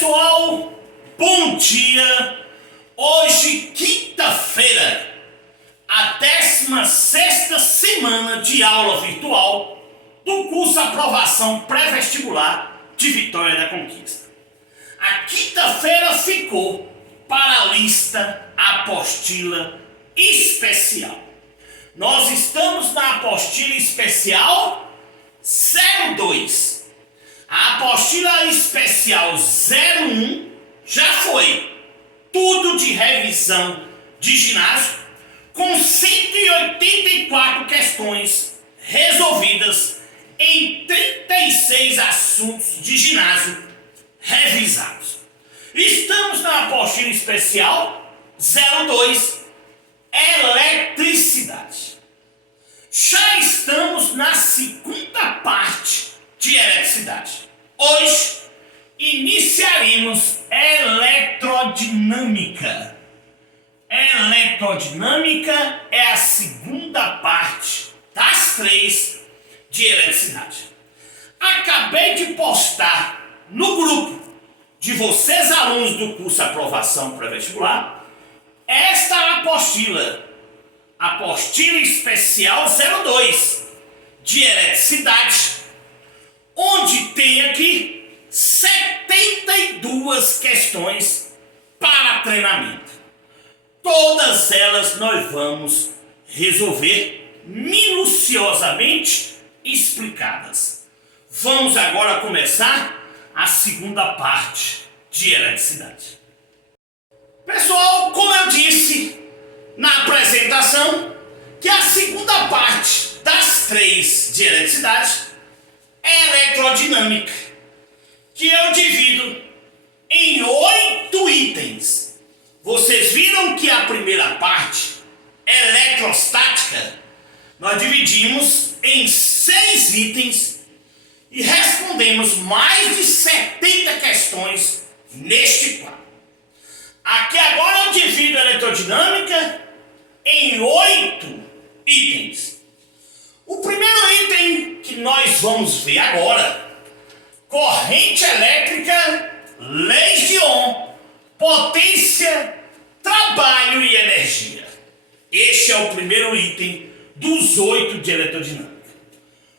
pessoal, bom dia! Hoje, quinta-feira, a 16ª semana de aula virtual do curso Aprovação Pré-Vestibular de Vitória da Conquista. A quinta-feira ficou para a lista apostila especial. Nós estamos na apostila especial 02. A apostila especial 01 já foi tudo de revisão de ginásio, com 184 questões resolvidas em 36 assuntos de ginásio revisados. Estamos na apostila especial 02, eletricidade. Já estamos na segunda parte de eletricidade. Hoje iniciaremos eletrodinâmica. Eletrodinâmica é a segunda parte das 3 de eletricidade. Acabei de postar no grupo de vocês, alunos do curso Aprovação Pré-Vestibular, esta apostila especial 02 de eletricidade, onde tem aqui 72 questões para treinamento. Todas elas nós vamos resolver minuciosamente explicadas. Vamos agora começar a segunda parte de eletricidade. Pessoal, como eu disse na apresentação, que a segunda parte das 3 de eletricidade é eletrodinâmica, que eu divido em 8 itens. Vocês viram que a primeira parte, eletrostática, nós dividimos em 6 itens e respondemos mais de 70 questões neste quadro. Aqui agora eu divido a eletrodinâmica em 8 itens. O primeiro item que nós vamos ver agora: corrente elétrica, leis de Ohm, potência, trabalho e energia. Este é o primeiro item dos 8 de elerodinâmica.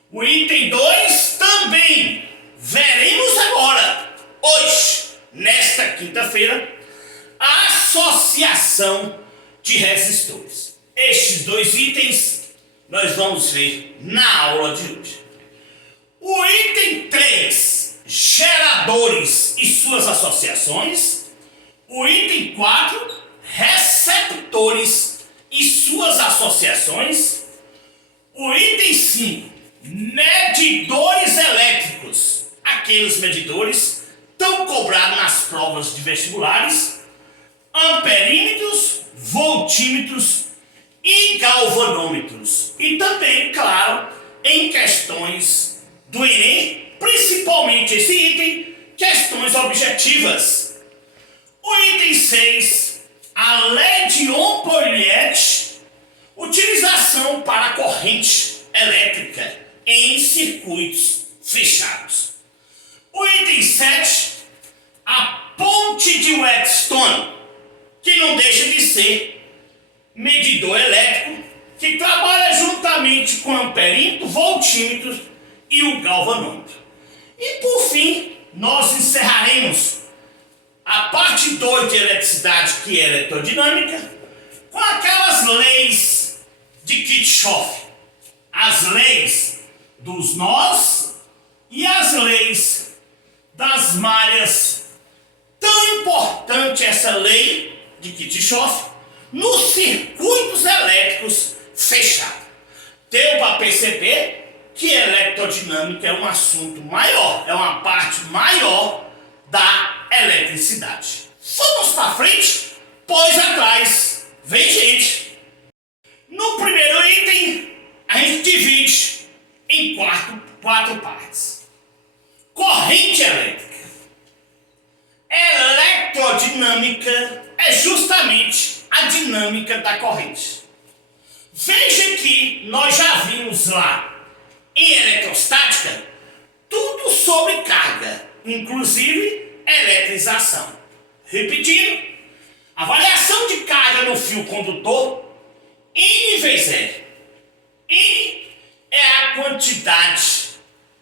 O item 2 também veremos agora, hoje, nesta quinta-feira, a associação de resistores. Estes 2 itens nós vamos ver na aula de hoje. O item 3, geradores e suas associações. O item 4, receptores e suas associações. O item 5, medidores elétricos, aqueles medidores tão cobrados nas provas de vestibulares, amperímetros, voltímetros e galvanômetros. E também, claro, em questões do Enem, principalmente esse item, questões objetivas. O item 6, a LED Ohm Poliet, utilização para corrente elétrica em circuitos fechados. O item 7, a ponte de Whetstone, que não deixa de ser medidor elétrico, que trabalha juntamente com amperímetro, voltímetro e o galvanômetro. E por fim, nós encerraremos a parte 2 de eletricidade, que é eletrodinâmica, com aquelas leis de Kirchhoff, as leis dos nós e as leis das malhas. Tão importante essa lei de Kirchhoff nos circuitos elétricos fechados. Deu para perceber que eletrodinâmica é um assunto maior, é uma parte maior da eletricidade. Vamos para frente, pois atrás vem gente. No primeiro item, a gente divide em 4 partes. Corrente elétrica. Eletrodinâmica é justamente a dinâmica da corrente. Veja que nós já vimos lá em eletrostática tudo sobre carga, inclusive eletrização. Repetindo, a variação de carga no fio condutor, N vezes R. N é a quantidade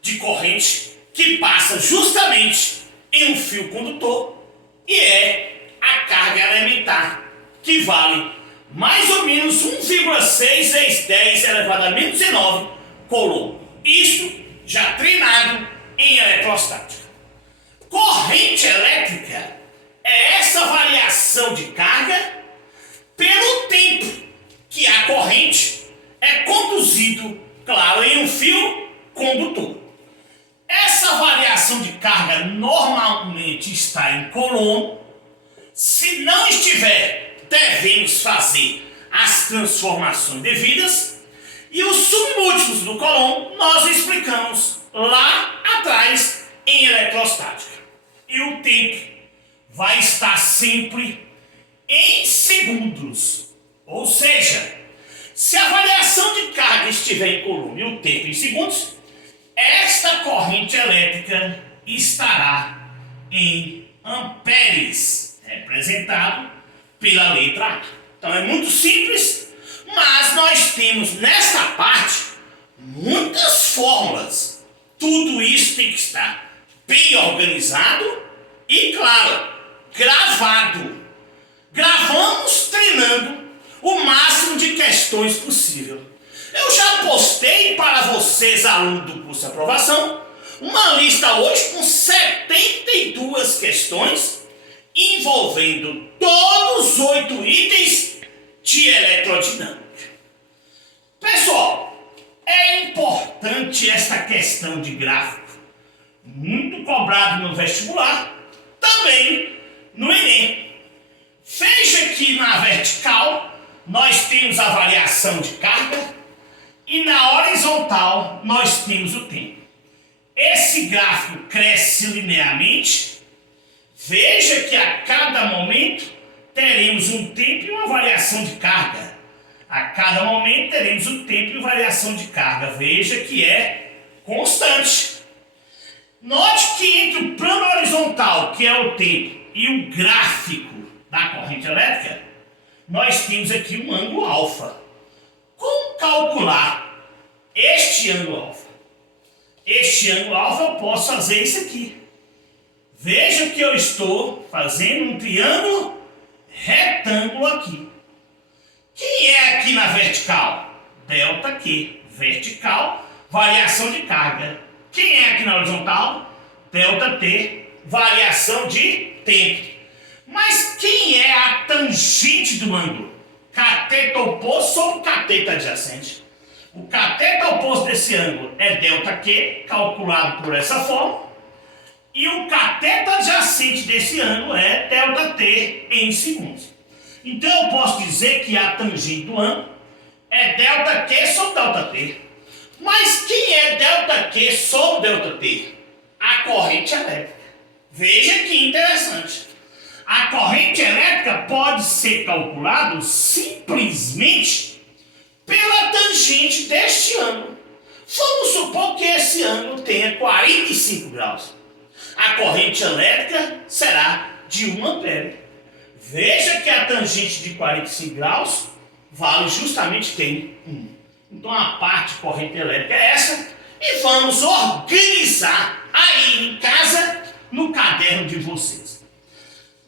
de corrente que passa justamente em um fio condutor e é a carga elementar, que vale mais ou menos 1,6 vezes 10 elevado a menos 19 coulomb. Isso já treinado em eletrostática. Corrente elétrica é essa variação de carga pelo tempo que a corrente é conduzido, claro, em um fio condutor. Essa variação de carga normalmente está em coulomb. Se não estiver, devemos fazer as transformações devidas. E os submúltiplos do coulomb nós explicamos lá atrás em eletrostática. E o tempo vai estar sempre em segundos. Ou seja, se a variação de carga estiver em coulomb e o tempo em segundos, esta corrente elétrica estará em amperes, representado pela letra A. Então é muito simples, mas nós temos nesta parte muitas fórmulas. Tudo isso tem que estar bem organizado e, claro, gravado. Gravamos treinando o máximo de questões possível. Eu já postei para vocês, alunos do curso de aprovação, uma lista hoje com 72 questões envolvendo todos os 8 itens de eletrodinâmica. Pessoal, é importante esta questão de gráfico, muito cobrado no vestibular, também no Enem. Veja que na vertical nós temos a variação de carga e na horizontal nós temos o tempo. Esse gráfico cresce linearmente. Veja que a cada momento teremos um tempo e uma variação de carga. A cada momento teremos um tempo e variação de carga. Veja que é constante. Note que entre o plano horizontal, que é o tempo, e o gráfico da corrente elétrica, nós temos aqui um ângulo alfa. Como calcular este ângulo alfa? Este ângulo alfa eu posso fazer isso aqui. Veja que eu estou fazendo um triângulo retângulo aqui. Quem é aqui na vertical? Delta Q. Vertical, variação de carga. Quem é aqui na horizontal? Delta T. Variação de tempo. Mas quem é a tangente do ângulo? Cateto oposto sobre cateto adjacente. O cateto oposto desse ângulo é delta Q, calculado por essa forma. E o cateto adjacente desse ângulo é delta T em segundos. Então eu posso dizer que a tangente do ângulo é delta Q sobre delta T. Mas quem é delta Q sobre delta T? A corrente elétrica. Veja que interessante. A corrente elétrica pode ser calculada simplesmente pela tangente deste ângulo. Vamos supor que esse ângulo tenha 45 graus. A corrente elétrica será de 1 ampere. Veja que a tangente de 45 graus vale justamente tem 1. Então a parte de corrente elétrica é essa. E vamos organizar aí em casa, no caderno de vocês.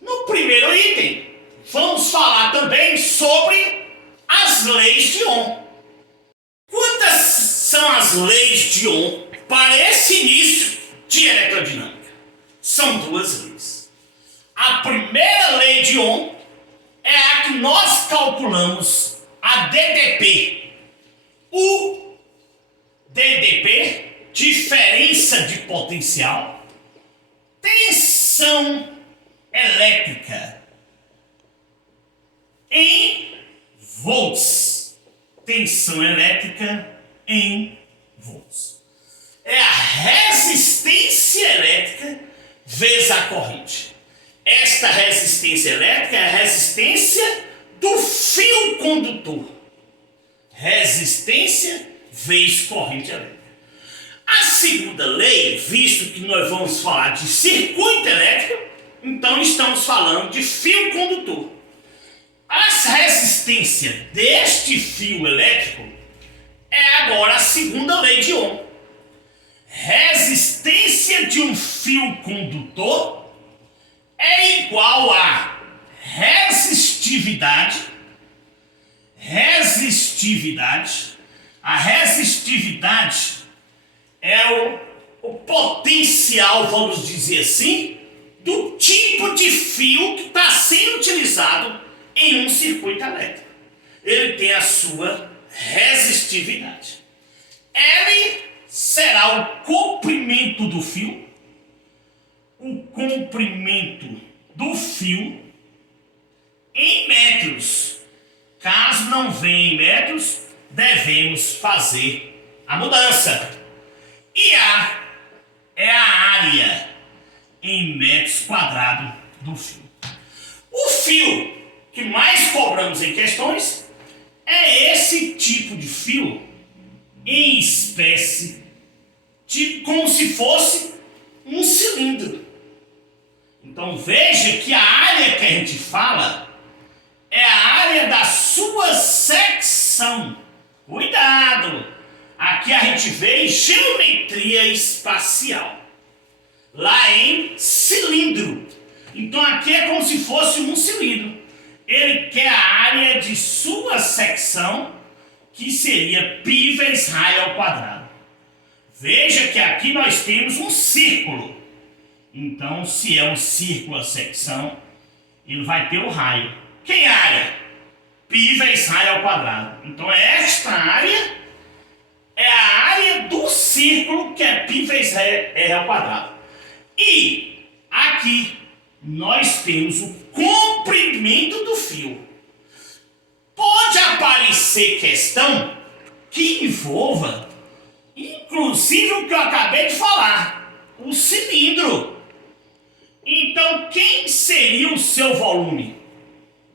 No primeiro item, vamos falar também sobre as leis de Ohm. Quantas são as leis de Ohm para esse início de eletrodinâmica? São 2 leis. A primeira lei de Ohm é a que nós calculamos a DDP. O DDP, diferença de potencial, tensão elétrica em volts. Tensão elétrica em volts. É a resistência elétrica vezes a corrente. Esta resistência elétrica é a resistência do fio condutor. Resistência vezes corrente elétrica. A segunda lei, visto que nós vamos falar de circuito elétrico, Então estamos falando de fio condutor. A resistência deste fio elétrico é agora a segunda lei de Ohm. Resistência de um fio condutor é igual a resistividade. A resistividade é o potencial, vamos dizer assim, do tipo de fio que está sendo utilizado em um circuito elétrico. Ele tem a sua resistividade. L será o comprimento do fio. O comprimento do fio em metros. Caso não venha em metros, devemos fazer a mudança. E A é a área em metros quadrados do fio. O fio que mais cobramos em questões é esse tipo de fio em espécie, como se fosse um cilindro. Então veja que a área que a gente fala é a área da sua secção. Cuidado! Aqui a gente vê geometria espacial. Lá em cilindro. Então aqui é como se fosse um cilindro. Ele quer a área de sua secção, que seria π vezes raio ao quadrado. Veja que aqui nós temos um círculo. Então, se é um círculo a secção, ele vai ter o raio. Quem é a área? π vezes raio ao quadrado. Então, esta área é a área do círculo, que é π vezes r ao quadrado. E aqui nós temos o comprimento do fio. Pode aparecer questão que envolva, inclusive o que eu acabei de falar, o cilindro. Então, quem seria o seu volume?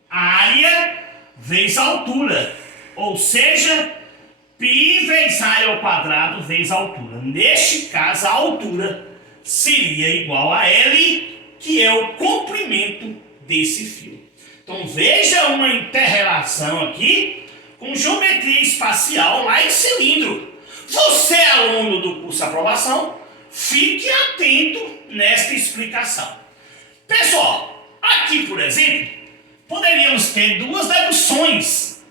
A área vezes a altura, ou seja, π vezes raio ao quadrado vezes a altura. Neste caso, a altura seria igual a L, que é o comprimento desse fio. Então veja uma inter-relação aqui com geometria espacial lá em cilindro. Você, aluno do curso Aprovação, fique atento nesta explicação. Pessoal, aqui por exemplo, poderíamos ter duas deduções.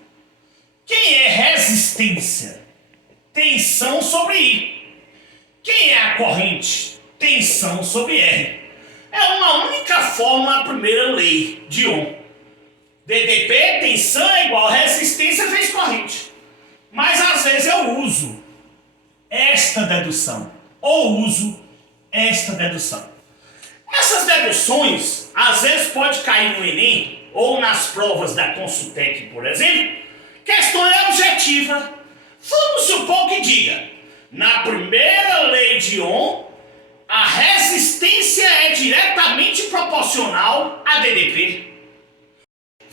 Quem é resistência? Tensão sobre I. Quem é a corrente? Tensão sobre R. É uma única fórmula, a primeira lei de Ohm. DDP, tensão é igual a resistência vezes corrente. Mas às vezes eu uso esta dedução, ou uso esta dedução. Essas deduções, às vezes pode cair no Enem, ou nas provas da Consultec, por exemplo. Questão é objetiva. Vamos supor que diga, na primeira lei de Ohm, a resistência é diretamente proporcional a DDP.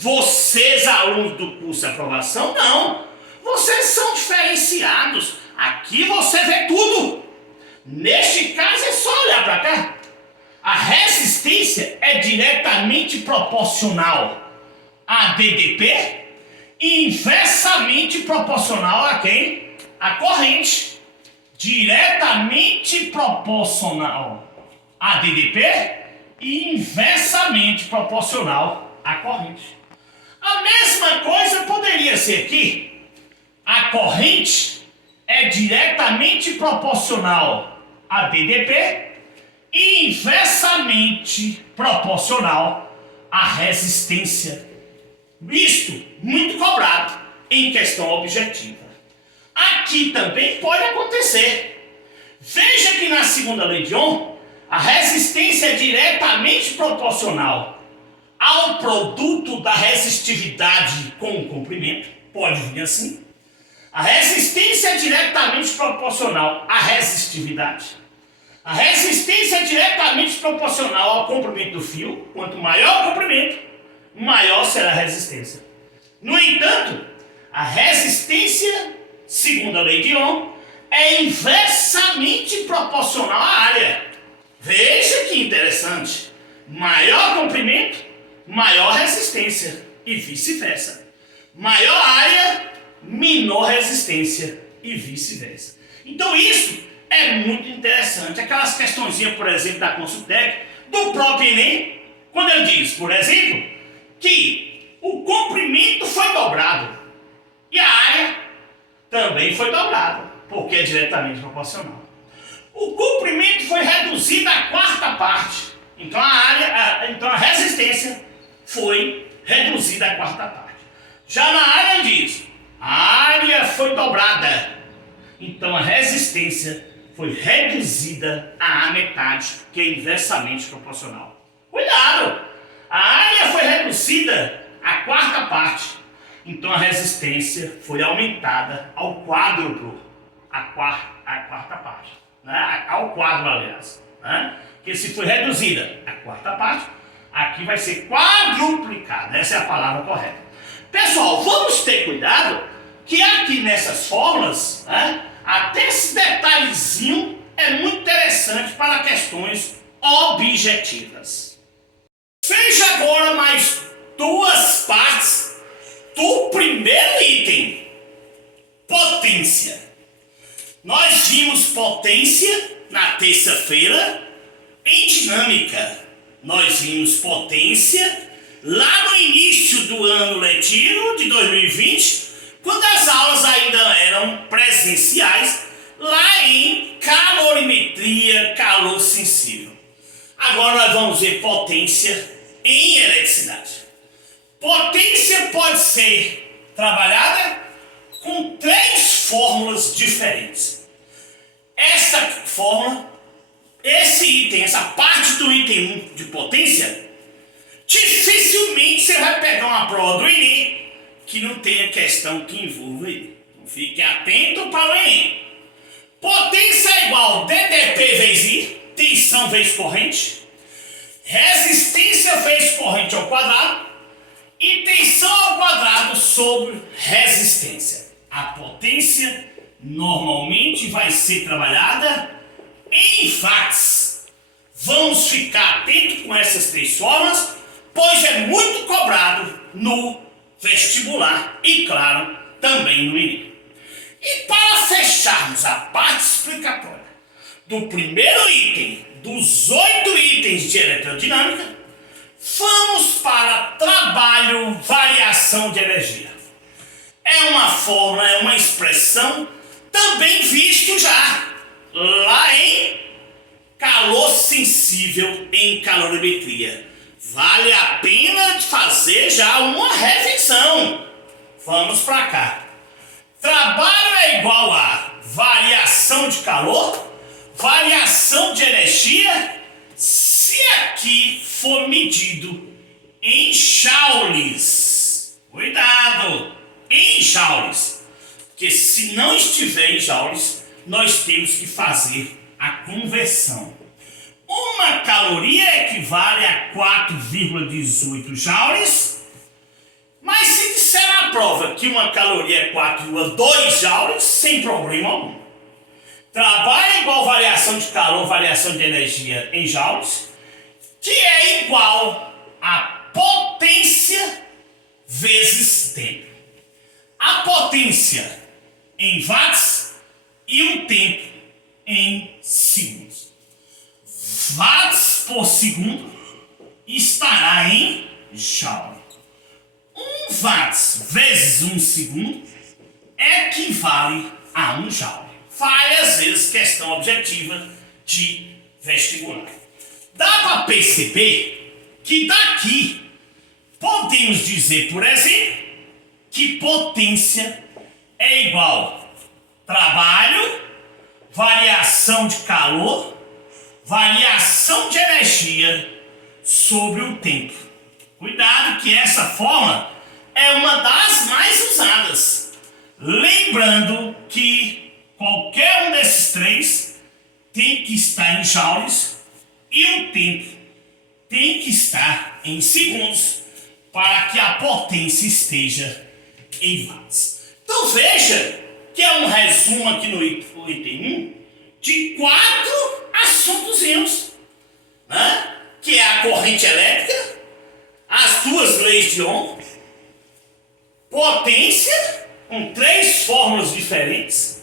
Vocês, alunos do curso de Aprovação, não. Vocês são diferenciados. Aqui você vê tudo. Neste caso é só olhar para cá. A resistência é diretamente proporcional a DDP e inversamente proporcional a quem? A corrente. Diretamente proporcional a DDP e inversamente proporcional à corrente. A mesma coisa poderia ser aqui. A corrente é diretamente proporcional a DDP e inversamente proporcional à resistência. Isto muito cobrado em questão objetiva. Aqui também pode acontecer. Veja que na segunda lei de Ohm, a resistência é diretamente proporcional ao produto da resistividade com o comprimento. Pode vir assim. A resistência é diretamente proporcional à resistividade. A resistência é diretamente proporcional ao comprimento do fio. Quanto maior o comprimento, maior será a resistência. No entanto, a resistência, segundo a lei de Ohm, é inversamente proporcional à área. Veja que interessante. maior comprimento, maior resistência e vice-versa. Maior área, menor resistência e vice-versa. Então isso é muito interessante. Aquelas questõezinhas, por exemplo, da Consultec, do próprio Enem, quando ele diz, por exemplo, que o comprimento foi dobrado e a área também foi dobrada, porque é diretamente proporcional. O comprimento foi reduzido à quarta parte, então a resistência foi reduzida à quarta parte. Já na área diz, a área foi dobrada, então a resistência foi reduzida à metade, que é inversamente proporcional. Cuidado! A área foi reduzida à quarta parte, então a resistência foi aumentada ao quádruplo, a quarta parte, né? Ao quádruplo, aliás, né? Porque se foi reduzida a quarta parte, aqui vai ser quadruplicada, essa é a palavra correta. Pessoal, vamos ter cuidado que aqui nessas fórmulas, né, até esse detalhezinho é muito interessante para questões objetivas. Veja agora mais duas partes do primeiro item, potência. Nós vimos potência na terça-feira em dinâmica. Nós vimos potência lá no início do ano letivo de 2020, quando as aulas ainda eram presenciais, lá em calorimetria, calor sensível. Agora nós vamos ver potência em eletricidade. Potência pode ser trabalhada com três fórmulas diferentes. Essa fórmula, esse item, essa parte do item 1 de potência, dificilmente você vai pegar uma prova do Enem que não tenha questão que envolva ele. Então fique atento para o Enem. Potência é igual DDP vezes I, tensão vezes corrente, resistência vezes corrente ao quadrado e tensão ao quadrado sobre resistência. A potência normalmente vai ser trabalhada em watts. Vamos ficar atentos com essas três fórmulas, pois é muito cobrado no vestibular e, claro, também no Enem. E para fecharmos a parte explicatória do primeiro item dos 8 itens de eletrodinâmica, vamos para trabalho, variação de energia. É uma fórmula, é uma expressão também visto já lá em calor sensível em calorimetria. Vale a pena fazer já uma revisão. Vamos para cá. Trabalho é igual a variação de calor, variação de energia, se aqui for medido em joules. Cuidado! Em joules. Porque se não estiver em joules, nós temos que fazer a conversão. Uma caloria equivale a 4,18 joules, mas se disser na prova que uma caloria é 4,2 joules, sem problema algum. Trabalho é igual variação de calor, variação de energia em joules, que é igual a potência vezes tempo. A potência em watts e o tempo em segundos. Watts por segundo estará em joule. 1 watts vezes 1 segundo equivale a 1 joule. Várias vezes questão objetiva de vestibular. Dá para perceber que daqui podemos dizer, por exemplo, que potência é igual trabalho, variação de calor, variação de energia sobre o tempo. Cuidado que essa fórmula é uma das mais usadas. Lembrando que qualquer um desses três tem que estar em joules e o tempo tem que estar em segundos para que a potência esteja em watts. Então veja que é um resumo aqui no item 1 de 4 assuntozinhos, né? que é a corrente elétrica, as duas leis de Ohm, potência, com 3 fórmulas diferentes,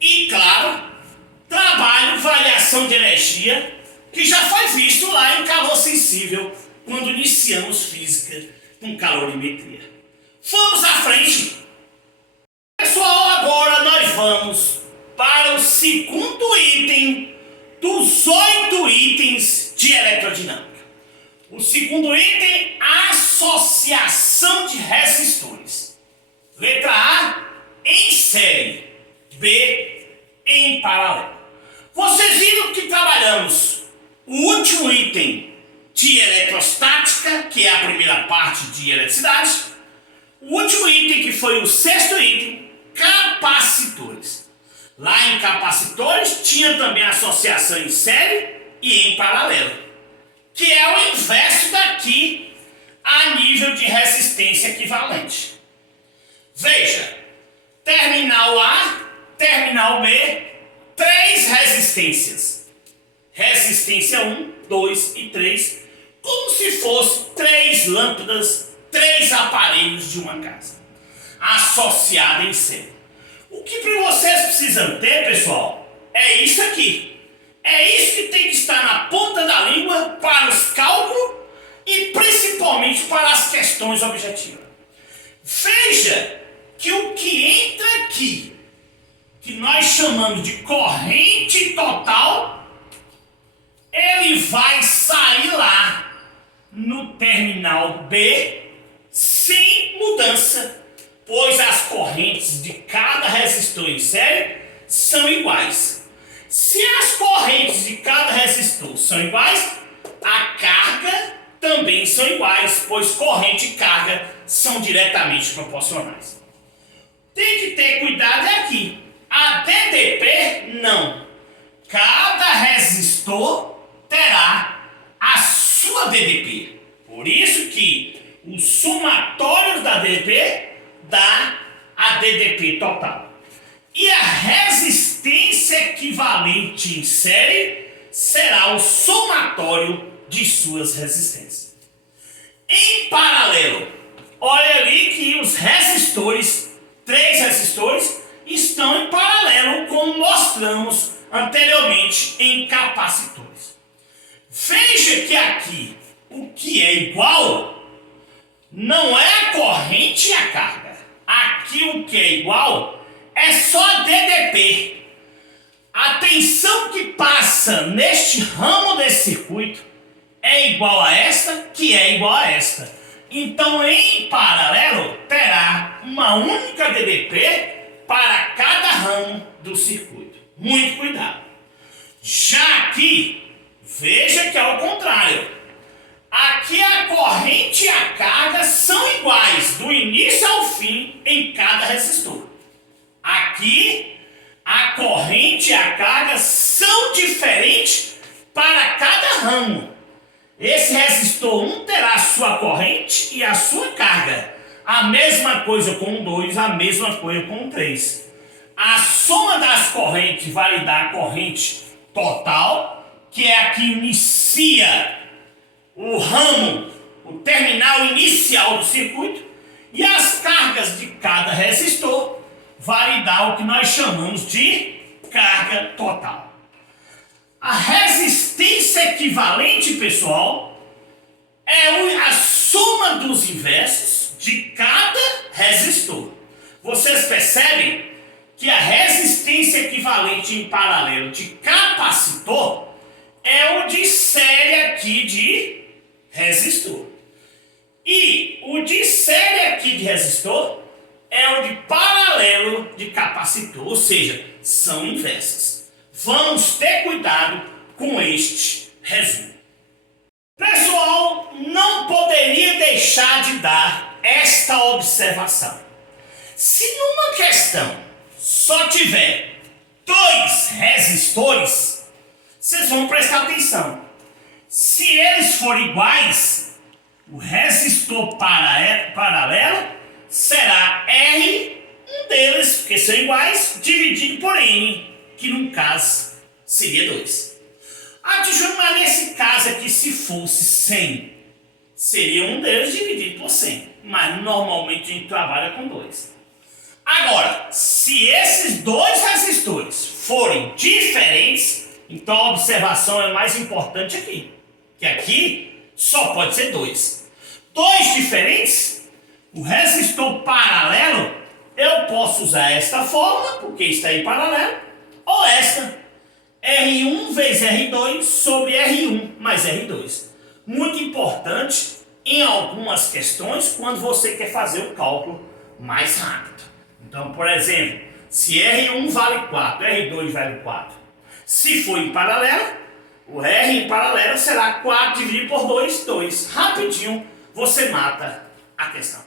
e, claro, trabalho, variação de energia, que já foi visto lá em calor sensível, quando iniciamos física com calorimetria. Vamos à frente. Pessoal, agora nós vamos para o segundo item dos 8 itens de eletrodinâmica. O segundo item, associação de resistores. Letra A, em série. B, em paralelo. Vocês viram que trabalhamos o último item de eletrostática, que é a primeira parte de eletricidade. O último item, que foi o sexto item, capacitores. Lá em capacitores tinha também associação em série e em paralelo, que é o inverso daqui a nível de resistência equivalente. Veja, terminal A, terminal B, 3 resistências. Resistência 1, 2 e 3, como se fosse 3 lâmpadas, 3 aparelhos de uma casa, associada em série. O que vocês precisam ter, pessoal, é isso aqui. É isso que tem que estar na ponta da língua para os cálculos e principalmente para as questões objetivas. Veja que o que entra aqui, que nós chamamos de corrente total, ele vai sair lá no terminal B sem mudança, pois as correntes de cada resistor em série são iguais. Se as correntes de cada resistor são iguais, a carga também são iguais, pois corrente e carga são diretamente proporcionais. Tem que ter cuidado aqui. A DDP não. Cada resistor terá a sua DDP. Por isso que o somatório da DDP dá a DDP total. E a resistência equivalente em série será o somatório de suas resistências. Em paralelo, olha ali que os resistores, 3 resistores, estão em paralelo, como mostramos anteriormente em capacitores. Veja que aqui o que é igual não é a corrente e a carga. Aqui o que é igual é só a DDP. A tensão que passa neste ramo desse circuito é igual a esta, que é igual a esta. Então, em paralelo, terá uma única DDP para cada ramo do circuito. Muito cuidado. Já aqui, veja que é o contrário. Aqui a corrente e a carga são iguais, do início ao fim, em cada resistor. Aqui, a corrente e a carga são diferentes para cada ramo. Esse resistor 1 terá a sua corrente e a sua carga. A mesma coisa com o 2, a mesma coisa com o 3. A soma das correntes vai dar a corrente total, que é a que inicia o ramo, o terminal inicial do circuito, e as cargas de cada resistor vai dar o que nós chamamos de carga total. A resistência equivalente, pessoal, é a soma dos inversos de cada resistor. Vocês percebem que a resistência equivalente em paralelo de capacitor é o de série aqui de resistor. E o de série aqui de resistor é o de paralelo de capacitor, ou seja, são inversas. Vamos ter cuidado com este resumo. Pessoal, não poderia deixar de dar esta observação. Se numa questão só tiver 2 resistores, vocês vão prestar atenção. Se eles forem iguais, o resistor paralelo será R, um deles, porque são iguais, dividido por N, que no caso seria 2. Adjunto, mas nesse caso aqui, se fosse 100, seria um deles dividido por 100. Mas normalmente a gente trabalha com 2. Agora, se esses dois resistores forem diferentes, então a observação é mais importante aqui. Que aqui só pode ser 2. 2 diferentes, o resistor paralelo, eu posso usar esta fórmula, porque está em paralelo, ou esta, R1 vezes R2 sobre R1 mais R2. Muito importante em algumas questões quando você quer fazer o cálculo mais rápido. Então, por exemplo, se R1 vale 4, R2 vale 4. Se for em paralelo, o R em paralelo será 4 dividido por 2, 2. Rapidinho você mata a questão.